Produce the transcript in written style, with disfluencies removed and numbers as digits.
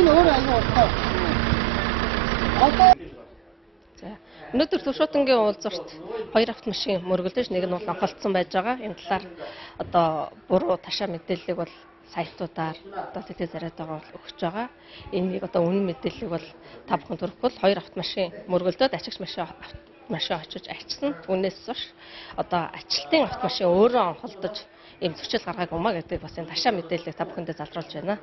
Энэ өөрөө аюул уртаа. За. Өнөөдөр Төв-Шуутангийн уулзалт 2 автомашин мөргөлдөж, нэг нь бол онхолцсон байж байгаа. Энэ талаар одоо буруу ташаа мэдээллийг бол сайтуудаар одоо тэтгэл зариатайгаа өгч байгаа. Энийг одоо үнэн мэдээллийг бол та бүхэнд хүргэх бол 2 автомашин мөргөлдөөд ачигч машин очиж ачсан. Түүнээс биш одоо ачлалтын автомашин өөрөө онхолдож ийм зөрчил гаргаагүй маа гэдэг бас энэ ташаа мэдээллийг та бүхэндээ залруулж байна.